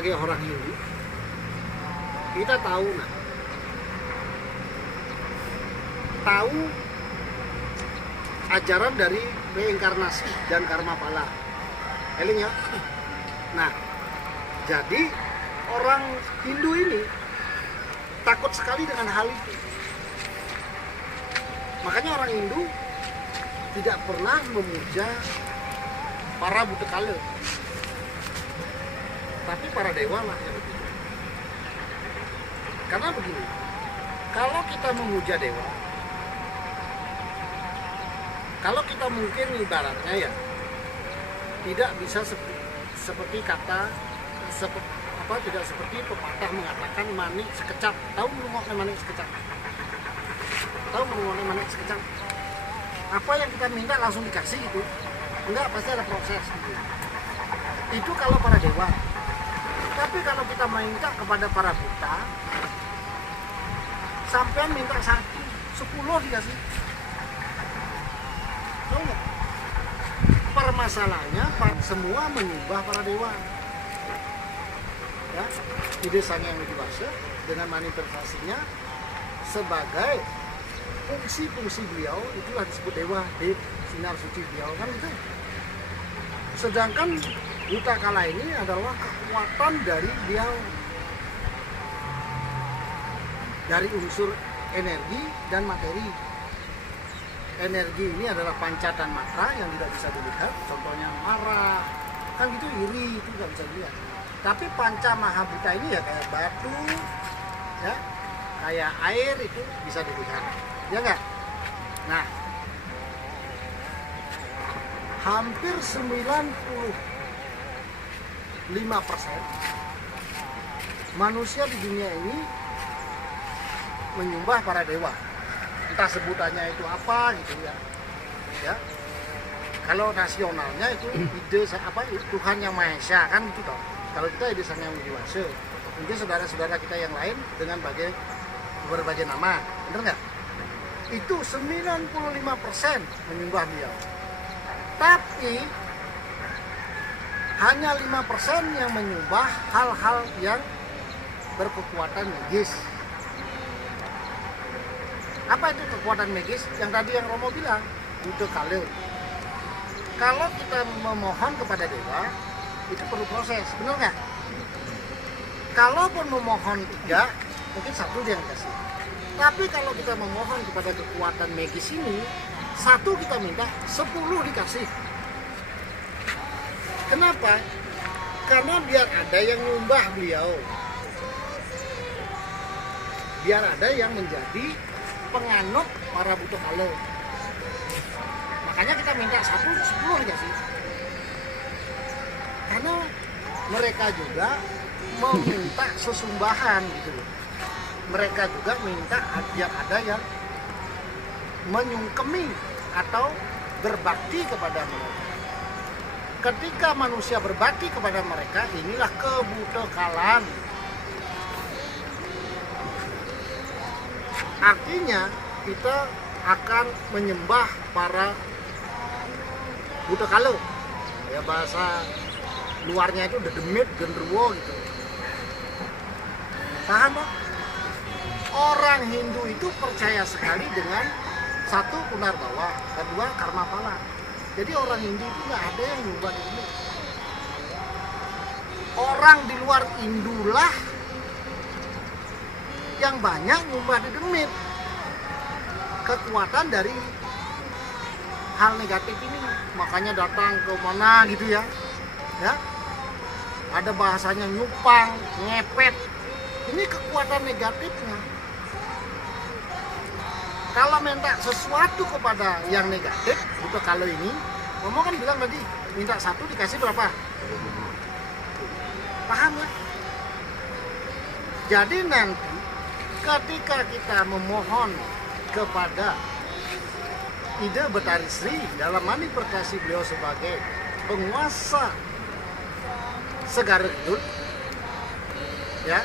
sebagai orang Hindu, kita tahu ajaran dari reinkarnasi dan karma pala. Eling ya. Nah, jadi orang Hindu ini takut sekali dengan hal itu. Makanya orang Hindu tidak pernah memuja para Buddha, tapi para dewa lah yang begitu. Karena begini, kalau kita memuja dewa, kalau kita mungkin ibaratnya ya tidak bisa seperti kata tidak seperti pepatah mengatakan manik sekecap. Tahu merungoknya manik sekecap? Tahu merungoknya manik sekecap? Apa yang kita minta langsung dikasih gitu? Enggak, pasti ada proses gitu. Itu kalau para dewa. Tapi kalau kita minta kepada para buta, sampean minta 10 dikasih. Tahu nggak? Permasalahannya semua menyembah para dewa. Ya, ide Sang Hyang Widi-Wasa dengan manifestasinya sebagai fungsi-fungsi beliau itulah disebut dewa di sinar suci beliau kan gitu. Sedangkan Buta Kala ini adalah kekuatan dari beliau, dari unsur energi dan materi. Energi ini adalah panca dan mata yang tidak bisa dilihat, contohnya marah, kan gitu, iri itu nggak bisa dilihat. Tapi panca mahabuta ini ya kayak batu, ya, kayak air itu bisa dilihat, ya nggak? Nah, hampir 95% manusia di dunia ini menyembah para dewa. Entah sebutannya itu apa gitu ya. Ya. Kalau nasionalnya itu ide Tuhan Yang Maha Esa kan gitu toh. Kalau kita ide Sang Hyang Widi-Wasa. Mungkin saudara-saudara kita yang lain dengan berbagai nama, benar nggak? Itu 95% menyembah beliau. Tapi hanya 5% yang menyembah hal-hal yang berkekuatan magis. Apa itu kekuatan magis? Yang tadi yang Romo bilang, Buddha Kala. Kalau kita memohon kepada dewa, itu perlu proses, benar nggak? Kalaupun memohon 3, mungkin 1 dia yang kasih. Tapi kalau kita memohon kepada kekuatan magis ini, 1 kita minta, 10 dikasih. Kenapa? Karena biar ada yang nyumbah beliau, biar ada yang menjadi penganut para Buddha Kala. Makanya kita minta 1, 10 dikasih. Karena mereka juga meminta sesumbahan gitu loh. Mereka juga minta biar ada yang menyungkemi atau berbakti kepada mereka. Ketika manusia berbakti kepada mereka, inilah kebudekalan. Artinya kita akan menyembah para Buddha Kala. Ya, bahasa luarnya itu dedemit, genderuwo gitu. Paham Pak? Orang Hindu itu percaya sekali dengan 1 Punarbawa, 2 karma pala. Jadi orang Hindu itu nggak ada yang nyembah di sini. Orang di luar Hindulah yang banyak nyembah di demit. Kekuatan dari hal negatif ini, makanya datang ke mana gitu ya. Ya. Ada bahasanya nyupang, ngepet. Ini kekuatan negatifnya. Kalau minta sesuatu kepada yang negatif, Buddha Kala ini, Romo kan bilang tadi, minta 1 dikasih berapa? Paham ya? Jadi nanti ketika kita memohon kepada ide Betari Sri dalam manifestasi beliau sebagai penguasa Segara Kidul, ya,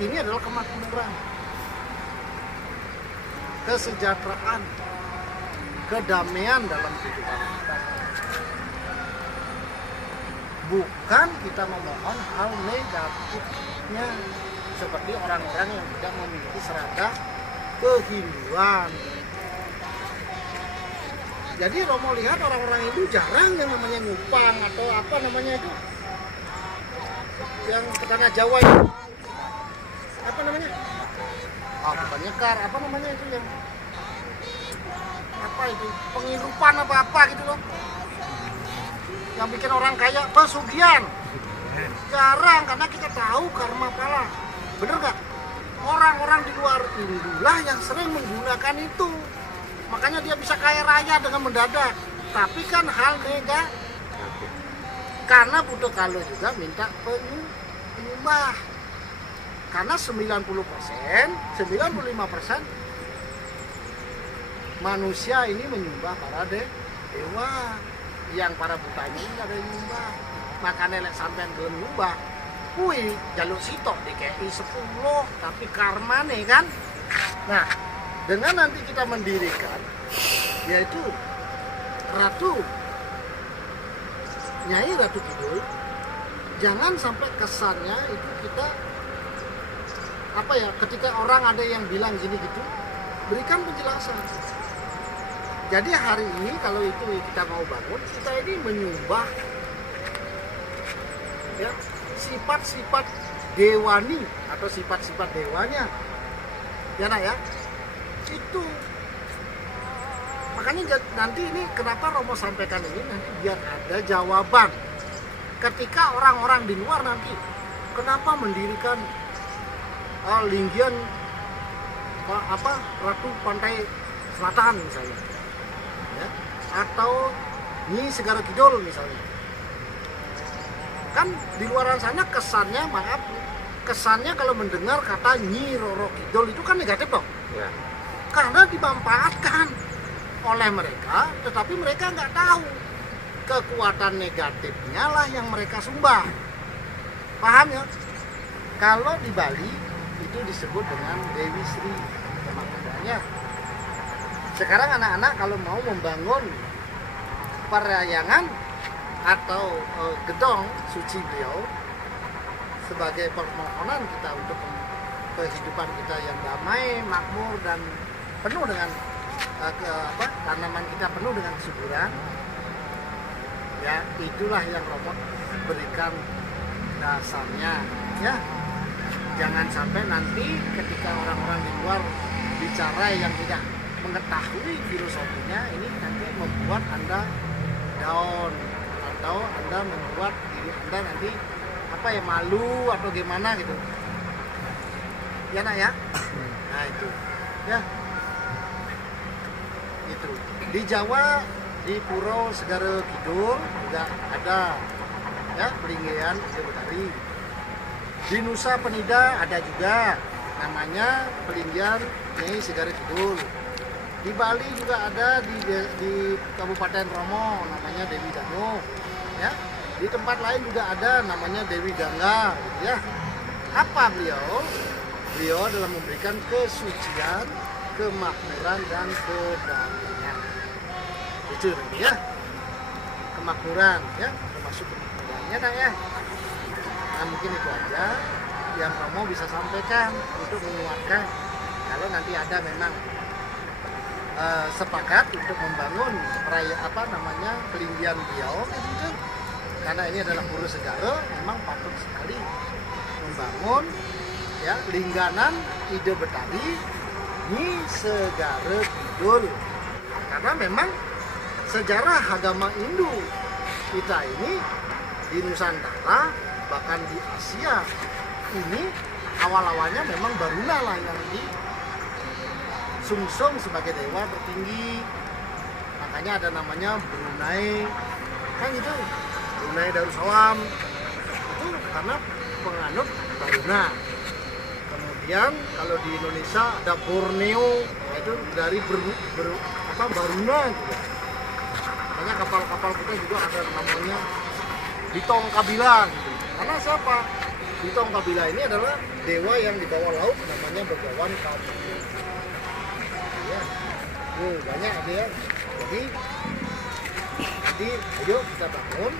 ini adalah kemakmuran, kesejahteraan, kedamaian dalam kehidupan kita. bukan kita memohon hal negatifnya seperti orang-orang yang tidak memiliki seragam kehinduan. Jadi Romo lihat orang-orang itu jarang yang namanya nyupang atau apa namanya itu yang ke tanah Jawa itu apa namanya? Bukan nyekar, apa namanya itu yang apa itu penghidupan apa gitu loh, yang bikin orang kaya pesugihan. Jarang, karena kita tahu karma pala, bener nggak? Orang-orang di luar inilah yang sering menggunakan itu, makanya dia bisa kaya raya dengan mendadak. Tapi kan hal negatif, karena Buddha Kalo juga minta penyembah, karena 95% manusia ini menyembah para dewa, yang para butanya ini ada yang nyembah. Makanya lek sampean gelem nyembah kuwi jaluk sitok dikei 10, tapi karma nih kan. Nah, dengan nanti kita mendirikan yaitu Nyai Ratu Kidul, jangan sampai kesannya itu kita apa ya, ketika orang ada yang bilang gini gitu, berikan penjelasan. Jadi hari ini kalau itu kita mau bangun, kita ini menyembah ya sifat-sifat dewani atau sifat-sifat dewanya, ya nak ya, itu makanya nanti ini kenapa Romo sampaikan ini, nanti biar ada jawaban ketika orang-orang di luar nanti kenapa mendirikan linggian Ratu Pantai Selatan misalnya, ya, atau Nyi Segara Kidul misalnya. Kan di luaran sana kesannya kalau mendengar kata Nyi Roro Kidul itu kan negatif dong, ya. Karena dimanfaatkan oleh mereka, tetapi mereka nggak tahu kekuatan negatifnya lah yang mereka sumbang. Paham ya? Kalau di Bali itu disebut dengan Dewi Sri, makanya sekarang anak-anak kalau mau membangun perayaan atau gedong suci beliau sebagai permohonan kita untuk kehidupan kita yang damai, makmur, dan penuh dengan tanaman kita penuh dengan kesuburan, ya itulah yang Romo berikan dasarnya, ya. Jangan sampai nanti ketika orang-orang di luar bicara yang tidak mengetahui filosofinya, ini nanti membuat Anda down atau Anda membuat diri Anda nanti malu atau gimana gitu, ya nak ya. Nah itu ya, itu di Jawa di Puro Segara Kidul juga ada ya pelinggian Betari. Di Nusa Penida ada juga namanya pelinggian Nyai Segara Kidul. Di Bali juga ada di Kabupaten Romo namanya Dewi Danu, ya. Di tempat lain juga ada namanya Dewi Gangga, gitu ya. Apa beliau? Beliau adalah memberikan kesucian, kemakmuran, dan kedamaian. Itu ya, kemakmuran, ya, termasuk kemakmurannya, nah ya. Nah mungkin itu aja yang Romo bisa sampaikan untuk menguatkan kalau nanti ada memang sepakat untuk membangun pelinggian beliau gitu. Karena ini adalah Puro Segara, memang patut sekali membangun ya lingganan Ide Betari Nyi Segara Kidul. Karena memang sejarah agama Hindu kita ini di Nusantara bahkan di Asia ini awal-awalnya memang Baruna lah yang disungsung sebagai dewa tertinggi. Makanya ada namanya Brunei kan gitu, Brunei Darussalam itu karena penganut Baruna. Kemudian kalau di Indonesia ada Borneo, itu dari Baruna juga. Makanya kapal-kapal kita juga ada namanya Bitong Kabila gitu. Karena siapa? Bitong Kabila ini adalah dewa yang di bawah laut, namanya Begawan Kabila. Ya, banyak ada ya. Jadi ayo kita bangun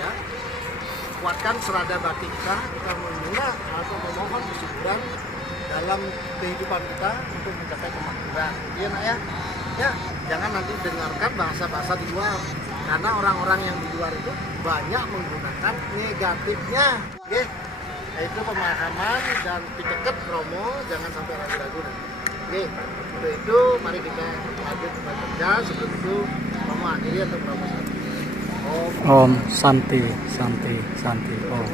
ya kuatkan serada bakti kita meminta atau memohon kesuburan dalam kehidupan kita untuk mencapai kemakmuran. Iya nak ya? Ya, jangan nanti dengarkan bahasa-bahasa di luar, karena orang-orang yang di luar itu banyak menggunakan negatifnya. Oke, itu pemahaman dan piteket Romo, jangan sampai ragu-ragu nanti. Oke, untuk itu mari kita lanjut bekerja. Sebelum itu Romo akhiri atau Romo Santi. Om Santi, Santi, Santi. Om.